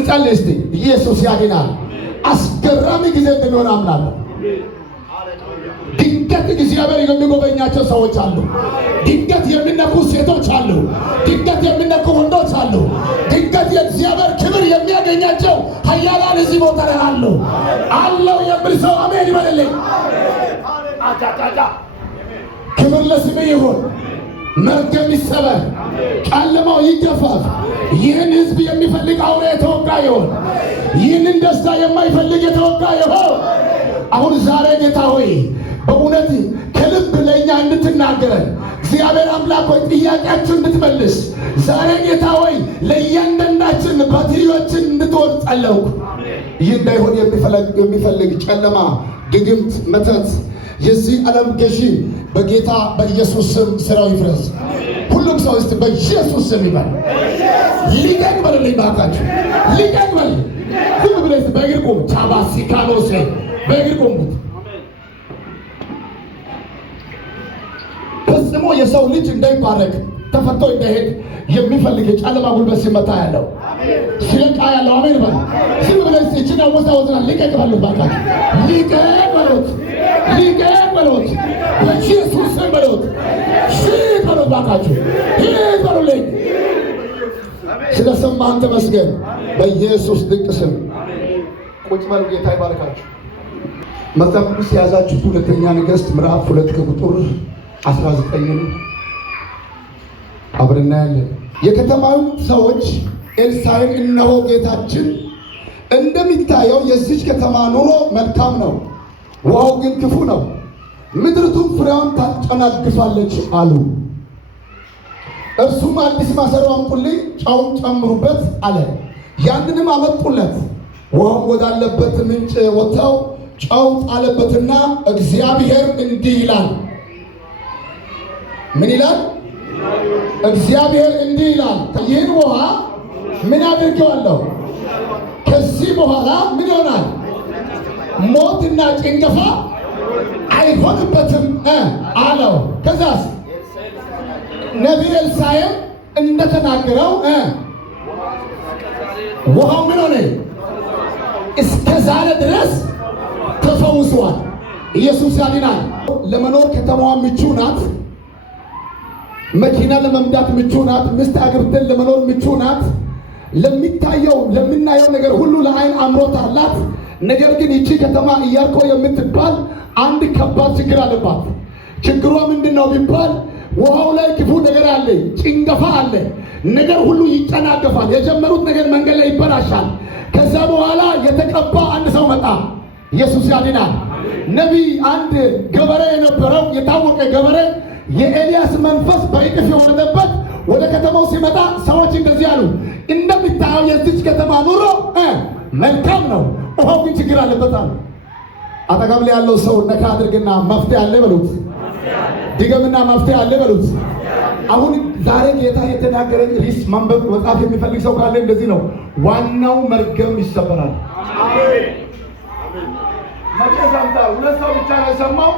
እንጸልይ እስቲ። ኢየሱስ ያድናል። አስገራሚ ጊዜ እንደሚሆን አምናለሁ። ድንገት እግዚአብሔር የሚጎበኛቸው ሰዎች አሉ። ድንገት የሚነኩ ሴቶች አሉ። ድንገት የሚነኩ ወንዶች አሉ። ድንገት የእግዚአብሔር ክብር የሚያገኛቸው ኃያላን እዚህ ቦታ ላይ አሉ። አለው የሚል ሰው አሜን ይበልልኝ። ክብር ለስምህ ይሁን። መርገም ይሰበር፣ ጨለማው ይገፈፍ። ይህን ሕዝብ የሚፈልግ አውሬ የተወጋ ይሁን። ይህንን ደስታ የማይፈልግ የተወጋ ይሁን። አሁን ዛሬ ጌታ ሆይ በእውነት ከልብ ለእኛ እንድትናገረን እግዚአብሔር አምላክ ሆይ ጥያቄያችን እንድትመልስ ዛሬ ጌታ ሆይ ለእያንዳንዳችን ባትሪዎችን እንድትወድ ጸለይኩ። ይህ እንዳይሆን የሚፈልግ ጨለማ፣ ድግምት፣ መተት፣ የዚህ ዓለም ገዢ በጌታ በኢየሱስ ስም ስራው ይፍረስ። ሁሉም ሰው እስቲ በኢየሱስ ስም ይበል። ሊቀቅ በልልኝ ባካችሁ፣ ሊቀቅ በል። ዝም ብለህ በእግር ቁም። ቻባሲካኖሴ በእግር ቁሙት። ፈጽሞ የሰው ልጅ እንዳይባረክ ተፈቶ እንዳይሄድ የሚፈልግ የጨለማ ጉልበት ሲመታ ያለው ሲለቃ ያለው አሜን በል። ዝም ብለህ እጅን አወዛወዝና ሊቀቅ በሉት ባካችሁ፣ ሊቀቅ በሉት፣ ሊቀቅ በሉት፣ በኢየሱስ ስም በሉት፣ ሂድ በሉት ባካችሁ፣ ሂድ በሉልኝ። ስለሰማህን ተመስገን። በኢየሱስ ድንቅ ስም ቁጭ በሉ። ጌታ ይባርካችሁ። መጽሐፍ ቅዱስ የያዛችሁት ሁለተኛ ነገሥት ምዕራፍ 2 ከቁጥር 19 አብረና ያለን የከተማው ሰዎች ኤልሳዕን እነሆ ጌታችን እንደሚታየው የዚች ከተማ ኑሮ መልካም ነው፣ ውሃው ግን ክፉ ነው፣ ምድርቱም ፍሬዋን ታጨናግፋለች አሉ። እርሱም አዲስ ማሰሮ አምጡልኝ፣ ጨውም ጨምሩበት አለ። ያንንም አመጡለት። ውሃም ወዳለበት ምንጭ ወጥተው ጨው ጣለበትና እግዚአብሔር እንዲህ ይላል። ምን ይላል? እግዚአብሔር እንዲህ ይላል፣ ይህን ውሃ ምን አድርጌዋለሁ? ከዚህ በኋላ ምን ይሆናል? ሞትና ጭንገፋ አይሆንበትም አለው። ከዛስ ነቢይ ኤልሳዕም እንደተናገረው ውሃው ምን ሆነ? እስከ ዛሬ ድረስ ተፈውሷል። ኢየሱስ ያድናል። ለመኖር ከተማዋ ምቹ ናት። መኪና ለመምዳት ምቹ ናት። ሚስት አግብተን ለመኖር ምቹ ናት። ለሚታየው ለምናየው ነገር ሁሉ ለዓይን አምሮት አላት። ነገር ግን ይቺ ከተማ ኢያሪኮ የምትባል አንድ ከባድ ችግር አለባት። ችግሯ ምንድን ነው ቢባል ውሃው ላይ ክፉ ነገር አለ፣ ጭንገፋ አለ። ነገር ሁሉ ይጨናገፋል። የጀመሩት ነገር መንገድ ላይ ይበላሻል። ከዛ በኋላ የተቀባ አንድ ሰው መጣ። ኢየሱስ ያድናል። ነቢይ አንድ ገበሬ የነበረው የታወቀ ገበሬ የኤልያስ መንፈስ በእጥፍ የወረደበት ወደ ከተማው ሲመጣ ሰዎች እንደዚህ አሉ፣ እንደምታየው የዚች ከተማ ኑሮ መልካም ነው፣ ውሃው ግን ችግር አለበት አሉ። አጠገብ ላይ ያለው ሰው ነካ አድርግና መፍትሄ አለ በሉት። ድገምና መፍትሄ አለ በሉት። አሁን ዛሬ ጌታ የተናገረኝ ርዕስ ማንበብ መጽሐፍ የሚፈልግ ሰው ካለ እንደዚህ ነው፣ ዋናው መርገም ይሰበራል። አሜን። መቼ ሰምተሃል? ሁለት ሰው ብቻ ነው የሰማው።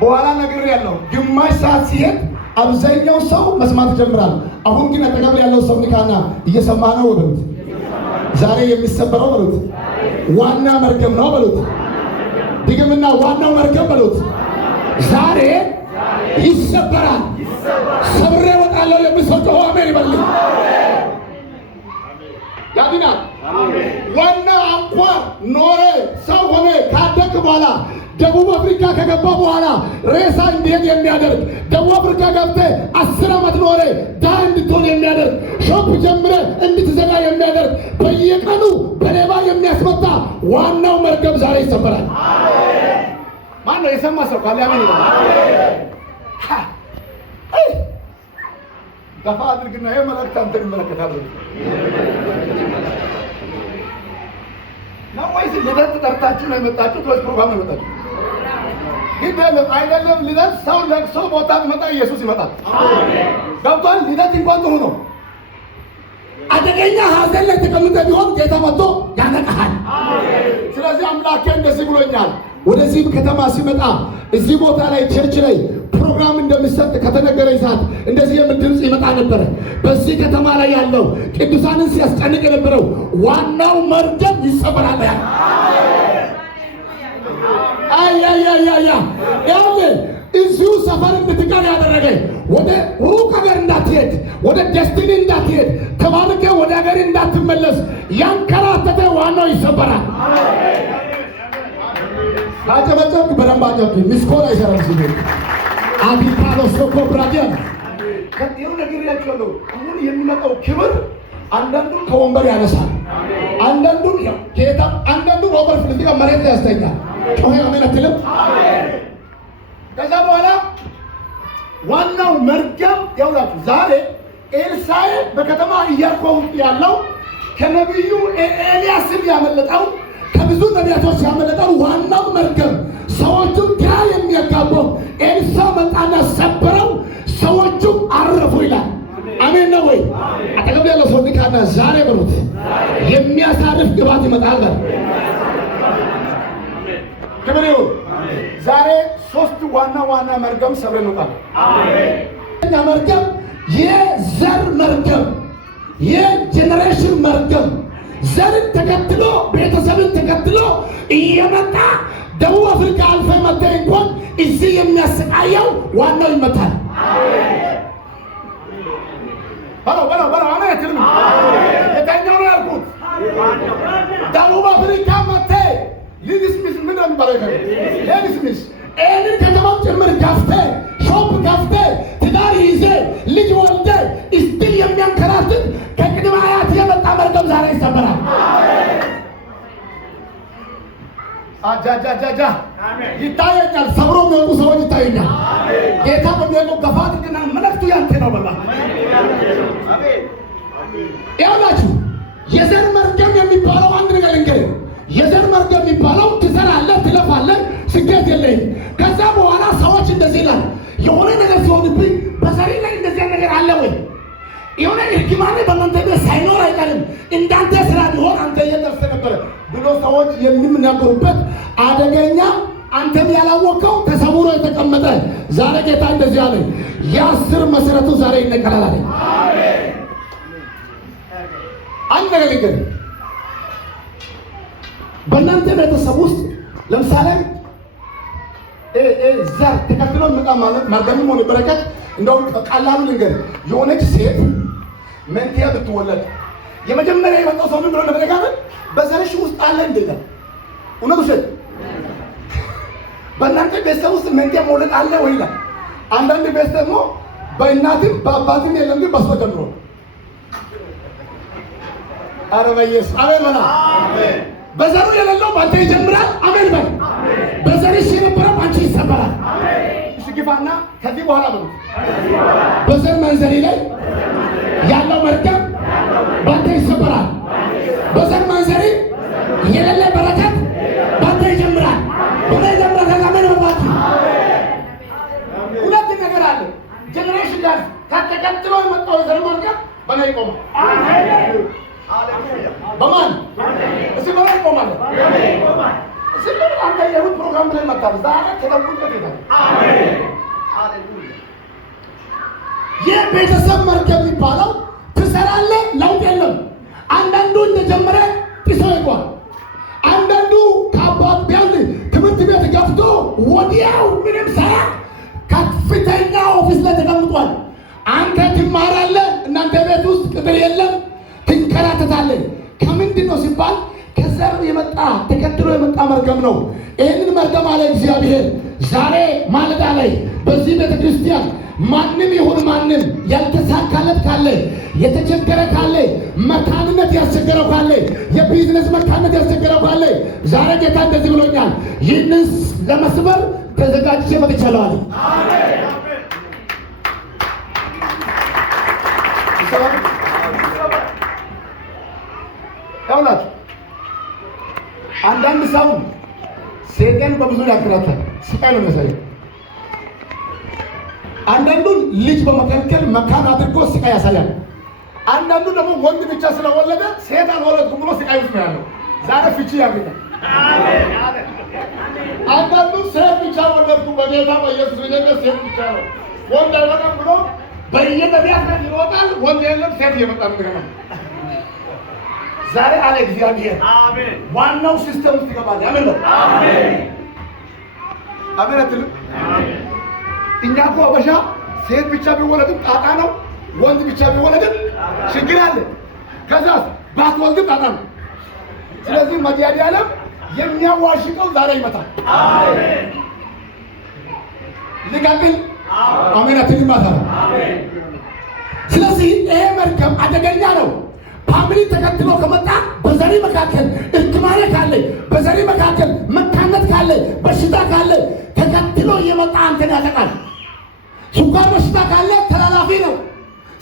በኋላ ነገር ያለው ግማሽ ሰዓት ሲሄድ አብዛኛው ሰው መስማት ጀምራል። አሁን ግን አጠገብ ያለው ሰው ንካና እየሰማ ነው በሉት። ዛሬ የሚሰበረው በሉት ዋና መርገም ነው በሉት። ድግምና ዋናው መርገም በሉት ዛሬ ይሰበራል። ሰብሬ እወጣለሁ የሚል ሰው ጮሆ አሜን ይበልኝ። ያድናል። ዋና አንኳር ኖረ ሰው ሆነ ካደግ በኋላ ደቡብ አፍሪካ ከገባ በኋላ ሬሳ እንዲሄድ የሚያደርግ ደቡብ አፍሪካ ገብተህ 10 ዓመት ኖረ ዳ እንድትሆን የሚያደርግ ሾፕ ጀምረ እንድትዘጋ የሚያደርግ በየቀኑ በሌባ የሚያስመጣ ዋናው መርገም ዛሬ ይሰበራል። ማን ነው የሰማ ሰው ካለ አሜን ይላል። ደፋ አድርግና የመላእክት አንተን ይመለከታል ነው ወይስ ልደት ጠርታችሁ ነው የመጣችሁት ወይስ ፕሮግራም ነው የመጣችሁት? አይደለም። ልደት ሰው ለቅሶ ቦታ መጣ ኢየሱስ ይመጣል። አሜን። ገብቷል። ልደት እንኳን ጥሩ ነው። አደገኛ ሐዘን ላይ ተቀምጠ ቢሆን ጌታ መጥቶ ያነቃሃል። አሜን። ስለዚህ አምላኬ እንደዚህ ብሎኛል። ወደዚህ ከተማ ሲመጣ እዚህ ቦታ ላይ ቸርች ላይ ፕሮግራም እንደሚሰጥ ከተነገረ ሰዓት እንደዚህ የምን ድምጽ ይመጣ ይመጣ ነበረ። በዚህ ከተማ ላይ ያለው ቅዱሳንን ሲያስጨንቅ የነበረው ዋናው መርገም ይሰበራል። ያለ እዚሁ ሰፈር እንድትቀር ያደረገ ወደ ሩቅ ሀገር እንዳትሄድ፣ ወደ ደስቲኒ እንዳትሄድ፣ ተባርከ ወደ ሀገር እንዳትመለስ ያንከራተተ ዋናው ይሰበራል። አጨበጨብ በደንብ አጨብ። ሚስኮላ ይሰራል ሲል አዲካሎ ሶኮ ብራዲያን ከዲው ነገር ያለው አሁን የሚመጣው ክብር አንዳንዱን ከወንበር ያነሳል፣ አንዳንዱን ጌታ፣ አንዳንዱን ወንበር ፍልጥጋ መሬት ላይ ያስተኛል። ጮኸ አሜን አትልም? ከዛ በኋላ ዋናው መርገም ያውላችሁ ዛሬ ኤልሳዕ በከተማ ኢያሪኮ ያለው ከነቢዩ ኤልያስም ያመለጠው ከብዙ ነቢያቶች ያመለጠው ዋናው መርገም ሰዎቹም ግራ የሚያጋባው ኤልሳዕ መጣና ሰበረው፣ ሰዎቹም አረፉ ይላል። አሜን ነው ወይ? አጠገብ ያለው ሰው ንካና ዛሬ ብሩት የሚያሳርፍ ግባት ይመጣል። ክብር ይሁን። ዛሬ ሶስት ዋና መርገም ሰብረን እንወጣለን። አሜን። መርገም የዘር መርገም፣ የጄኔሬሽን መርገም፣ ዘርን ተከትሎ ቤተሰብን ተከትሎ እየመጣ ደቡብ አፍሪካ አልፈ መጥተ እንኳን እዚህ የሚያሰቃየው ዋናው ይመታል። በለው አሜን ትልም የታኛው ነው ያልኩት። ደቡብ አፍሪካ መጥተ ሊድስሚስ ምን እንደምባለው ሊድስሚስ ኤልን ከተማው ጭምር ጋፍተ ሾፕ ጋፍተ ትዳር ይዘ ልጅ ወልደ እስቲል የሚያንከራትት ከቅድመ አያት የመጣ መርገም ዛሬ ይሰበራል። አጃጃጃጃ ይታየኛል። ሰብሮ የሚወጡ ሰዎች ይታየኛል። ጌታ በሚያውቀው ገፋት ግን መልእክቱ ያንተ ነው። በላ ይኸውላችሁ የዘር መርገም የሚባለው አንድ ነገር እንግዲህ የዘር መርገም የሚባለው ትሰራለህ፣ ትለፋለህ፣ ስኬት የለህም። ከዛ በኋላ ሰዎች እንደዚህ ይላል፣ የሆነ ነገር ሲሆንብኝ በዘሬ ላይ እንደዚህ ነገር አለ ወይ? የሆነ እርግማኔ በእናንተ ቤት ሳይኖር አይቀርም፣ እንዳንተ ስራ ቢሆን አንተ እየደረሰ ነበረ ብሎ ሰዎች የሚናገሩበት አደገኛ አንተም ያላወቀው ተሰውሮ የተቀመጠ ዛሬ ጌታ እንደዚህ አለ፣ የአስር መሰረቱ ዛሬ ይነቀላል አለ። አንድ ነገር ልንገርህ፣ በእናንተ ቤተሰብ ውስጥ ለምሳሌ ዘር ተከትሎ የሚመጣ ማለት መርገምም ሆነ በረከት፣ እንደውም ቀላሉ ልንገርህ፣ የሆነች ሴት መንትያ ብትወለድ የመጀመሪያ የመጣው ሰው ምን ብሎ እንደመደጋገም በዘርሽ ውስጥ አለ እንደዛ እውነቱ ሴት በእናንተ ቤተሰብ ውስጥ መንትያ መውለድ አለ ወይ ይላል። አንዳንድ ቤት ደግሞ በእናትም በአባትም የለም ግን በሷ ጀምሮ ኧረ በኢየሱስ አሜን በላ። በዘሩ የሌለው ባንተ ይጀምራል። አሜን በል። በዘርሽ የነበረው ባንቺ ይሰበራል። እሺ ግፋና ከዚህ በኋላ በሉ በዘር መንዘሪ ላይ ያለው መርገም ባንተ ይሰበራል። በዘር መንዘሪ የሌለ በረከት ባንተ ይጀምራል። ወደ ይጀምራል። አሜን በል። ሁለት ነገር አለ። ጀነሬሽን ጋር ከተከትሎ የመጣው የዘር መርገም በእኔ ይቆማል። በማን እዚህ በላይ ቆማለ? እዚህ በላይ አንተ የሩት ፕሮግራም ላይ መጣል ዛሬ ተጠቁበት ይላል። አሜን ሃሌሉያ። የቤተሰብ መርገም የሚባለው ትሰራለህ፣ ለውጥ የለም። አንዳንዱ እንደጀመረ ጥሶ ይቋል። አንዳንዱ ከአባት ቢያል ትምህርት ቤት ገብቶ ወዲያው ምንም ሳያ ከፍተኛ ኦፊስ ላይ ተቀምጧል። አንተ ትማራለህ፣ እናንተ ቤት ውስጥ ቅጥር የለም፣ ትንከራተታለህ። ከምንድን ነው ሲባል ከዘር የመጣ ተከትሎ የመጣ መርገም ነው። ይህንን መርገም አለ እግዚአብሔር ዛሬ ማለዳ ላይ በዚህ ቤተ ክርስቲያን ማንም ይሁን ማንም ያልተሳካለት ካለ፣ የተቸገረ ካለ፣ መካንነት ያስቸገረው ካለ፣ የቢዝነስ መካንነት ያስቸገረው ካለ ዛሬ ጌታ እንደዚህ ብሎኛል፣ ይህንን ለመስበር ተዘጋጅቼ መጥቻለሁ አለ። ያውላችሁ አንዳንድ ሰው ሰይጣን በብዙ ያከራታል። ስቃይ ነው የሚያሳየው። አንዳንዱን ልጅ በመከልከል መካን አድርጎ ስቃይ ያሳያል። አንዳንዱ ደግሞ ወንድ ብቻ ስለወለደ ሴት አልወለድኩም ብሎ ስቃይ ውስጥ ነው ያለው። ዛሬ ፍቺ ያገኛል። አንዳንዱ ሴት ብቻ ወለድኩ በጌታ በኢየሱስ ክርስቶስ ሴት ብቻ ነው ወንድ አይበቃም ብሎ በየነቢያት ላይ ይወጣል። ወንድ የለም ሴት እየመጣ ነው። ዛሬ አለ እግዚአብሔር አሜን። ዋናው ሲስተም ውስጥ ይገባል። አሜን ነው። አሜን አሜን አትልም? አሜን። እኛ እኮ አበሻ ሴት ብቻ ቢወለድም ጣጣ ነው፣ ወንድ ብቻ ቢወለድም ችግር አለ። ከዛስ ባትወልድም ጣጣ ነው። ስለዚህ መድኃኒዓለም የሚያዋሽቀው ዛሬ ይመጣል። አሜን። ልቀቅል። አሜን አትልም? አሜን። ስለዚህ ይሄ መርከብ አደገኛ ነው። ፋሚሊ ተከትሎ ከመጣ በዘሪ መካከል እርግማን ካለ፣ በዘሪ መካከል መካነት ካለ፣ በሽታ ካለ ተከትሎ እየመጣ አንተን ያጠቃል። ሱካር በሽታ ካለ ተላላፊ ነው።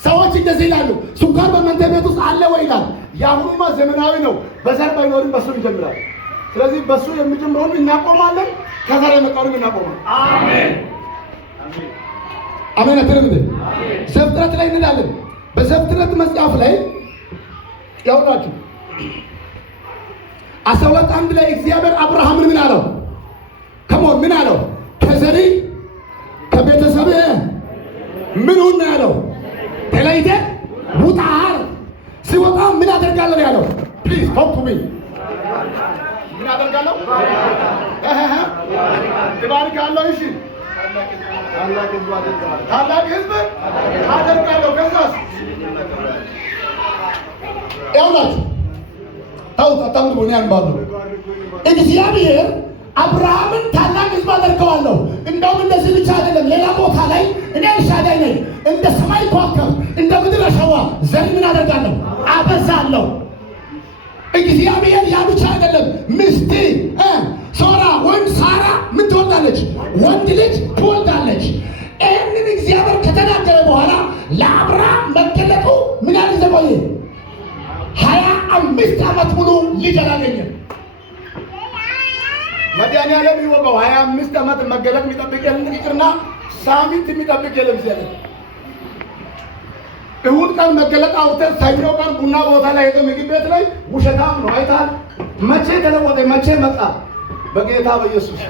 ሰዎች እንደዚህ ይላሉ፣ ሱካር በእናንተ ቤት ውስጥ አለ ወይ ይላል። የአሁኑማ ዘመናዊ ነው። በዘር ባይኖርም በሱ ይጀምራል። ስለዚህ በሱ የሚጀምረውን እናቆማለን፣ ከዘር የመጣውን እናቆማለን። አሜን አሜን አትልም? ዘፍጥረት ላይ እንላለን። በዘፍጥረት መጽሐፍ ላይ ያውቃችሁ 12:1 ላይ እግዚአብሔር አብርሃምን ምን አለው? ከሞን ምን አለው? ከዘሪ ከቤተሰብ ምን ሁን ያለው? ተለይተህ ውጣ። ሲወጣ ምን አደርጋለሁ ያለው? ፕሊዝ ቶክ ቱ ሚ። ምን አደርጋለሁ? ትባርካለሁ። እሺ ታላቅ ሕዝብ አደርጋለሁ። ከዛስ ያውላችሁ ታውት አታምሩ ነው ያንባሉ። እግዚአብሔር አብርሃምን ታላቅ ሕዝብ አደርገዋለሁ። እንደውም እንደዚህ ብቻ አይደለም፣ ሌላ ቦታ ላይ እኔ ኤልሻዳይ ነኝ፣ እንደ ሰማይ ከዋክብት እንደ ምድር አሸዋ ዘር ምን አደርጋለሁ? አበዛለሁ። እግዚአብሔር ያ ብቻ አይደለም፣ ሚስት ሶራ ወንድ ሳራ ምን ትወልዳለች? ወንድ ልጅ ትወልዳለች። ይህንን እግዚአብሔር ከተናገረ በኋላ ለአብርሃም መገለጡ ምን ያህል ዘቆየ? 25 ዓመት ሙሉ ልጅ አላገኘም። መድኃኒዓለም ይወቀው 25 ዓመት መገለጥ የሚጠብቅ የለም። ይቅርና ሳምንት የሚጠብቅ የለም። ሲያለ እሑድ ቀን መገለጥ አውጥተህ ሰኞ ቀን ቡና ቦታ ላይ ሄዶ ምግብ ቤት ላይ ውሸታም ነው። አይታል። መቼ ተለወጠ? መቼ መጣ? በጌታ በኢየሱስ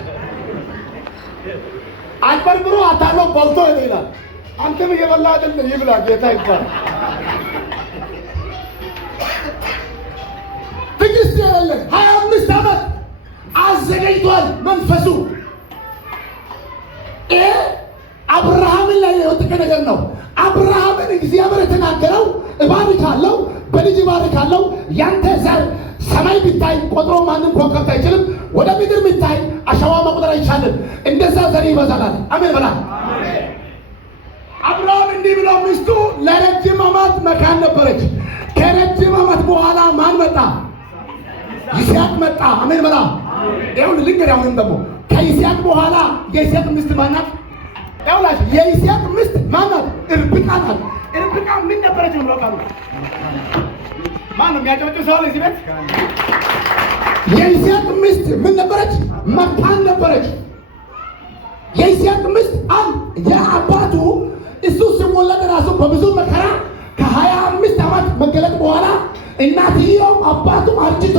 አጭበርብሮ አታሎ በልቶ ይላል። አንተም እየበላ አይደለም ይብላ። ጌታ ይባል። ትዕግስት የሌለን 25 ዓመት አዘጋጅቷል መንፈሱ። ይሄ አብርሃምን ላይ የወደቀ ነገር ነው። አብርሃምን እግዚአብሔር የተናገረው እባርካለሁ፣ በልጅ እባርካለሁ። ያንተ ዘር ሰማይ ቢታይ ቆጥሮ ማንም ኮከብ አይችልም። ወደ ምድር ቢታይ አሸዋ መቁጠር አይቻልም። እንደዛ ዘር ይበዛላል። አሜን በላ። አብርሃም እንዲህ ብሎ ሚስቱ ለረጅም ዓመት መካን ነበረች። ከረጅም ዓመት በኋላ ማን መጣ? ይስሐቅ መጣ። አሜን በላ። ይሁን ልንገር። አሁንም ደግሞ ከይስሐቅ በኋላ የይስሐቅ ሚስት ማናት? ያውላችሁ የይስሐቅ ሚስት ማናት? ርብቃ ናት። ርብቃ ምን ነበረች ነው ብለውቃሉ? ማን ነው የሚያጨበጭብ ሰው እዚህ ቤት? የይስሐቅ ሚስት ምን ነበረች? መካን ነበረች። የይስሐቅ ሚስት የአባቱ እሱ ሲወለድ ራሱ በብዙ መከራ ከ25 ዓመት መገለጥ በኋላ እናትየው አባቱም አርጅቶ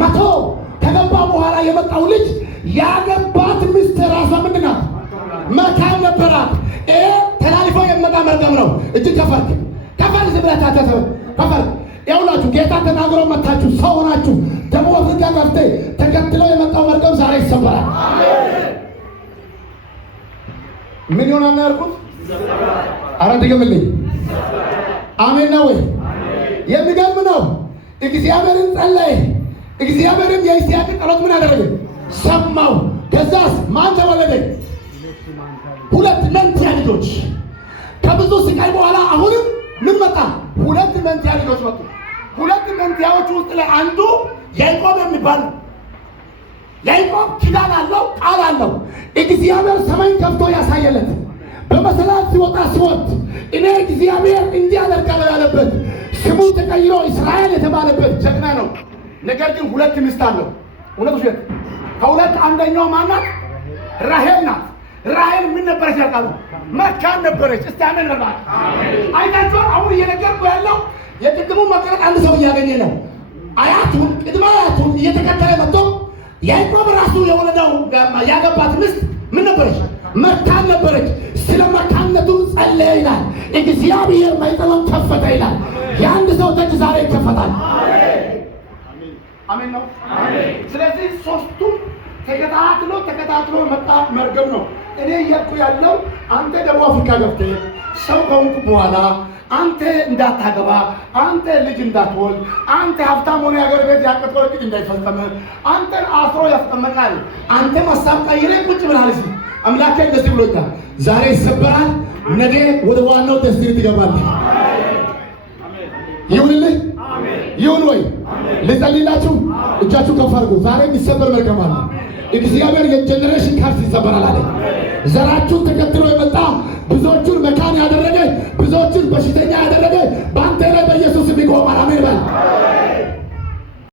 መቶ ከገባ በኋላ የመጣው ልጅ ያገባት ሚስት ራሷ ምንድን ናት? መካን ነበራት። ይሄ ተላልፎ የመጣ መርገም ነው። እጅግ ከፈርክ ዝብለታተተ ከፈርክ ያውላችሁ ጌታ ተናግሮ መታችሁ ሰው ሆናችሁ ደግሞ አፍሪካ ከፍቴ ተከትለው የመጣው መርገም ዛሬ ይሰበራል። ምን ይሆናል ያልኩት? አረ ድገምልኝ። አሜን ነው ወይ? የሚገርም ነው። እግዚአብሔርን ጸለየ። እግዚአብሔርን የይስሐቅ ጸሎት ምን አደረገ? ሰማው። ከዛስ ማን ተወለደ? 2 መንትያ ልጆች። ከብዙ ስቃይ በኋላ አሁንም ምን መጣ? 2 መንትያ ልጆች መጡ። 2 መንትያዎች ውስጥ ላይ አንዱ ያዕቆብ የሚባል ነው። ያዕቆብ ኪዳን አለው፣ ቃል አለው። እግዚአብሔር ሰማይን ከፍቶ ያሳየለት በመሰላል ሲወጣ ሲወርድ እኔ እግዚአብሔር እንዲህ አደርጋለሁ ያለበት ስሙ ተቀይሮ እስራኤል የተባለበት ጀግና ነው። ነገር ግን 2 ሚስት አለው። እውነቱ ሸት ከ2 አንደኛው ማናት? ራሄል ናት። ራሄል ምን ነበረች ያልቃሉ? መካን ነበረች። እስቲ አሜን ነበር። አይታችኋል? አሁን እየነገርኩ ያለው የቅድሙ መቀረጥ አንድ ሰው እያገኘ ነው። አያቱን ቅድመ አያቱን እየተከተለ መጥቶ ያዕቆብ ራሱ የወለደው ያገባት ሚስት ምን ነበረች? መካን ነበረች። ስለ መካን መካንነቱን ጸለየ ይላል። እግዚአብሔር ማኅፀኗን ከፈተ ይላል። የአንድ ሰው ደጅ ዛሬ ይከፈታል። አሜን ነው። ስለዚህ ሦስቱም ተከታትሎ መጣ መርገም ነው። እኔ እያልኩ ያለው አንተ ደቡብ አፍሪካ ገብተህ ሰው ከሆንክ በኋላ አንተ እንዳታገባ፣ አንተ ልጅ እንዳትወልድ፣ አንተ ሀብታም ሆነ የሀገር ቤት ያቀጠው ልጅ እንዳይፈጸም አንተን አስሮ ያስቀመጣል። አንተ ሀሳብ ቀይረህ ቁጭ ብለሃል። እዚህ አምላኬ እንደዚህ ብሎኛል፣ ዛሬ ይሰበራል፣ ነገ ወደ ዋናው ደስቲኒ ትገባለህ። ይሁንልህ። ይሁን ወይ? ልጸልይላችሁ። እጃችሁ ከፍ አድርጉ። ዛሬ የሚሰበር መርገም አለ። እግዚአብሔር የጀነሬሽን ካርስ ይሰበራል አለ። ዘራችሁን ተከትሎ የመጣ ብዙዎቹን መካን ያደረገ ብዙዎቹን በሽተኛ ያደረገ በአንተ ላይ በኢየሱስ ይቆማል። አሜን በል።